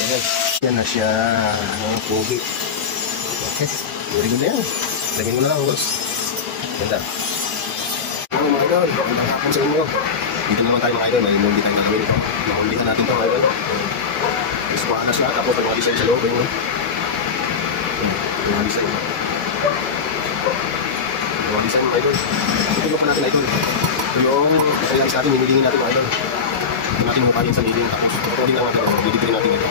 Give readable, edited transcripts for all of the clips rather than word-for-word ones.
Ayan. Yan na siya. Pogi. Okay. Very good na yan. Lagyan mo na lang, boss. Ganda. Mga idol, magandang hapon sa inyo. Dito naman tayo mga idol, may moldy tayong gagawin ito. Mamundihan natin ito mga idol. Iskuhaan na siya, tapos may mga design sa loob. Yung mga design. Mga design mga idol. Ito pa natin idol. Yung realize natin, minilingin natin mga idol. Ito natin hukayin sa liling. Tapos tutuloy na natin, didibrin natin ito.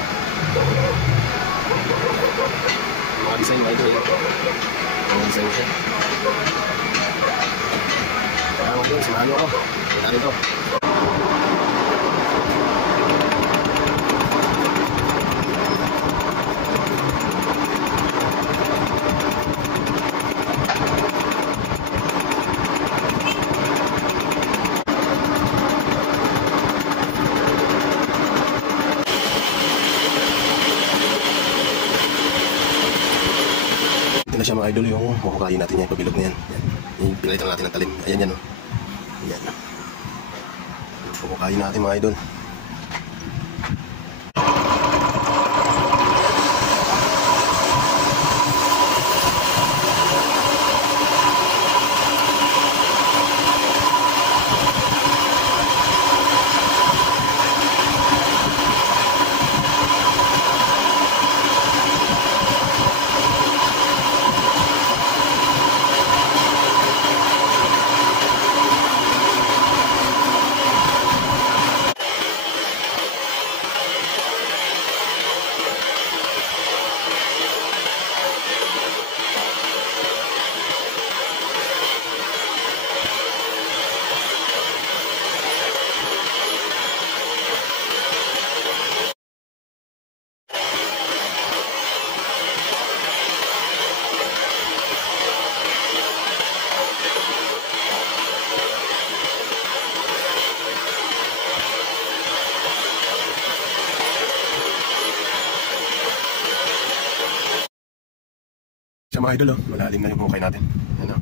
Mga design mga idol. Mga design siya. Kaya mga idol, samahan nyo ako. Kaya natin ito. Na siya mga idol, yung mahukayin natin yan, pabilog na yan. Yan. Pinalitan natin ng talim. Ayan yan o. Ayan. Mahukayin natin mga idol. Sa mga idol, malalim na yung hukay natin. Yan o.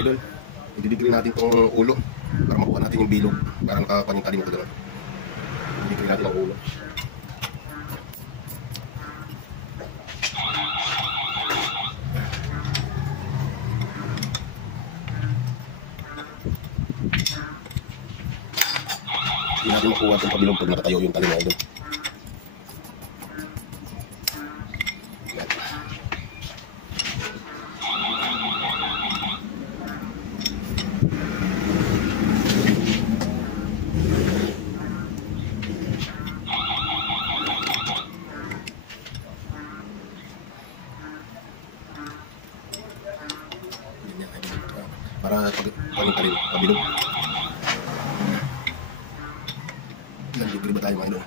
Idol, ididikrin natin itong ulo para makuha natin yung bilog, para nakapanitalim ito doon. Ididikrin natin ang ulo. Hindi natin makuha itong pabilog pag nakatayo yung talim mga idol. Para pag-panin pabilog. Nag-libre ba tayo mga idol?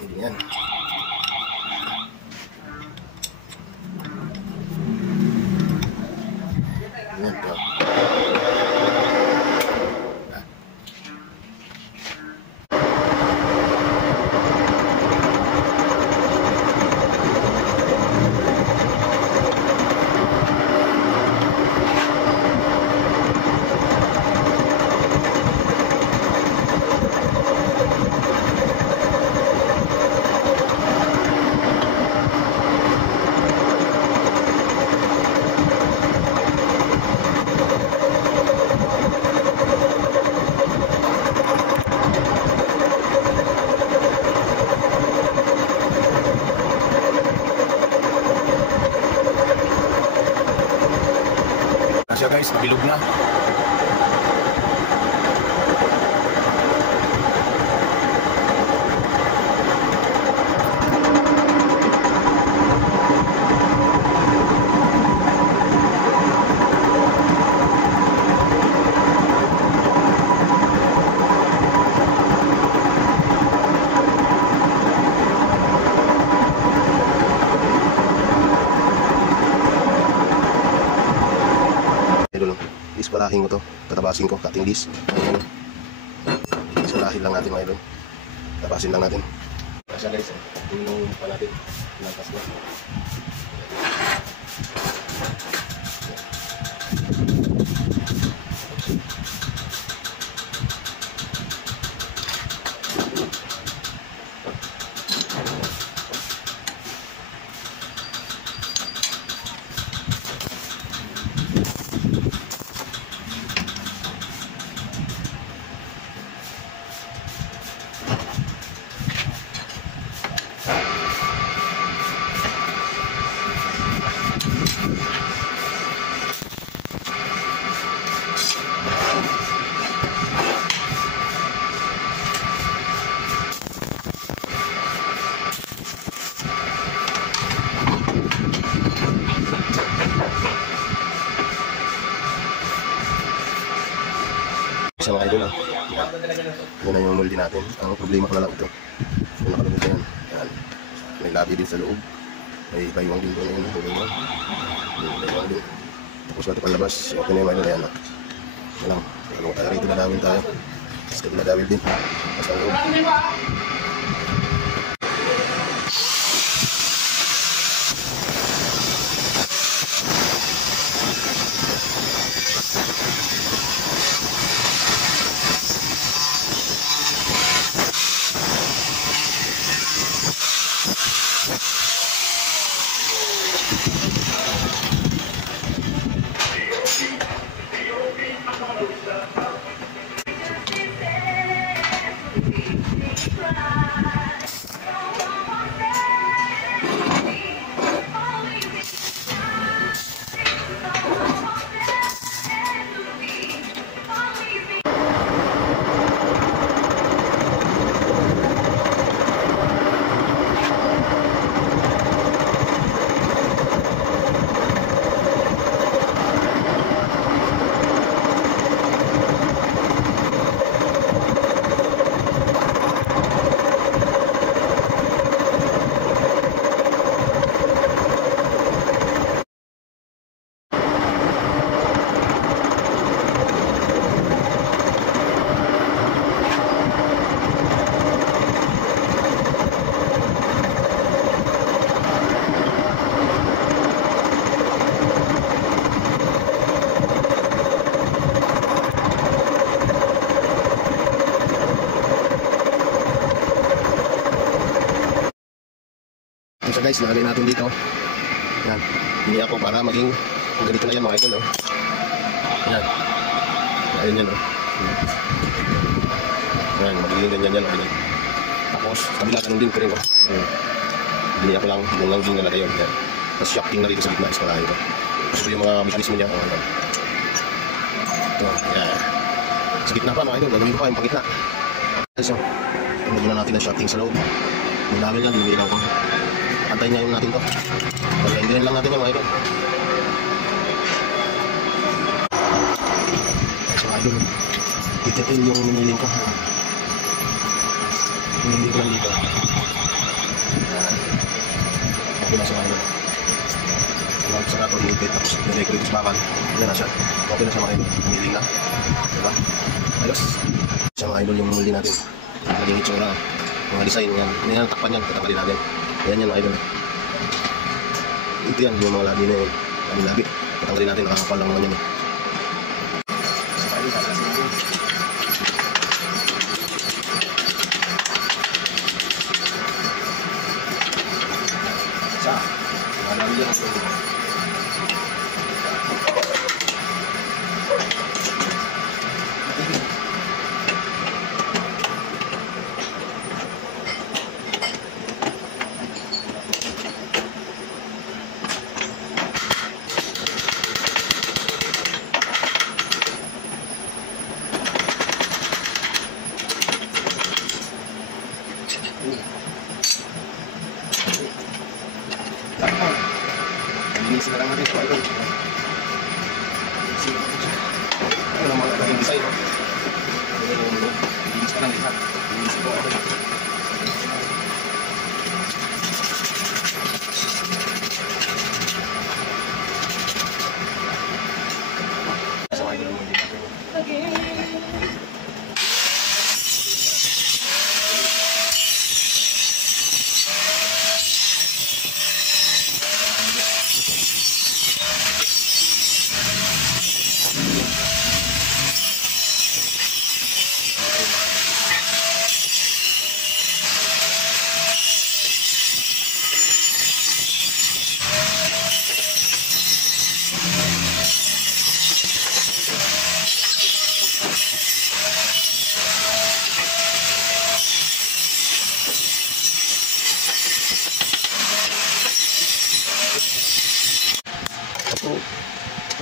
Hindi yan. Ayan po. Guys, nabilog na. Isbarahin ko to. Tatabasin ko. Cutting this. Ayan. Isbarahin lang natin mga idol. Tabasin lang natin. Kasya guys. Tingnan pa natin. Lantas na. Isa mga idol Yan na yung molde natin. Ang problema ko na lang ito. Yung nakalunod na yan. Yan. May labi din sa loob. May baywang din doon. May baywang din. Tapos natin panlabas. Okay na yung mga idol. Ayan. Walang. Kalunod tayo rito. Dadawin tayo. Tapos kami nadawin din. Tapos ang loob. So guys, nalagay natin dito. Yan. Hindi ako para maging ganito na yan mga idol. Yan. Ayun yan. Yan, magiging ganyan yan. Ayun. Tapos, kabila ganun din pero hindi ako lang yung nalagay yun. Yan. Tapos shocking na dito sa gitna. Ispalahin ko. Gusto yung mga mekanismo niya. Ito. Yan. Sa gitna pa mga idol. Gagawin ko pa yung pagitna. So, tingnan na natin ang shocking sa loob. May namin yan. Binibilaw ko. Antayin ngayon natin to. Pag-engineer lang natin yung mga idol. So idol, dito yung miniling ko. Miniling ko lang dito. Okay na siya mga idol. Huwag sa kato lipit. Tapos nilay ko dito sa bakal. Yan na siya. Okay na siya mga idol. Miniling na. Diba? Ayos. Siya mga idol yung miniling natin. Naging itsura. Mga design yan. Hindi na takpan yan. Katapalin natin. Ayan yan mga idol. Ito yan, yung mga labi na yun. Labi-labi. Patanggalin natin, nakakapal lang naman yun. Sa, mga labi yan.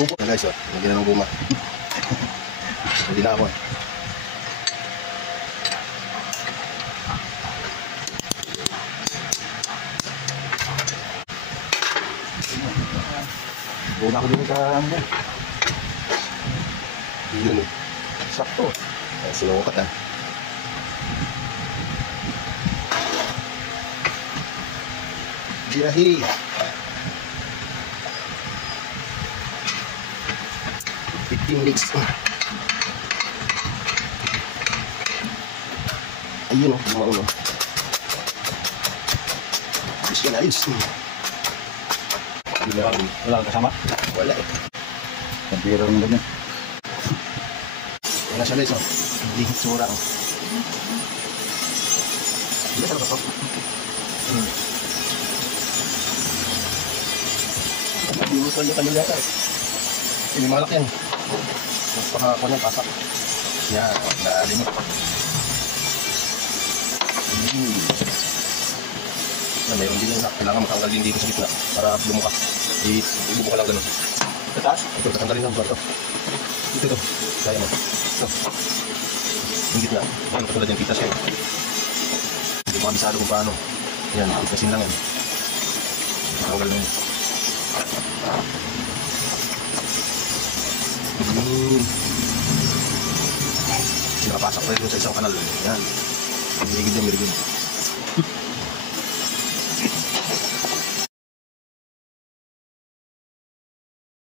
Kubo na guys, oh. Hindi na ng guma. Hindi na ako eh. Guma ko din sa ano. Yun eh. Sakto. Ay, sinukat ah. Birahi. Minutes. Ayun o, maulo. Ayos yan, ayos. Wala kang kasama? Wala eh. Nagbiro ng ganyan. Wala siya guys o. Hindi hitsura o. Hindi ka ba ito? Binusan niya kanila ka eh. Hindi malak yan. Pagkakakuha niyan, pasak. Yan, naalim mo. Mayroon din yung kailangan matanggal din dito sa gitna para bumuka. Ibubuka lang ganun. Sa taas? Ito, tatanggalin lang ito. Ito. Kaya mo. Ito. Yung gitna. Yan, katulad yan. Kita siya. Hindi mo kabisado kung paano. Yan, itasin lang yan. Tatanggal na yan. Sinapasak pa rin sa isang kanal. Yan. Mirigid yan, mirigid.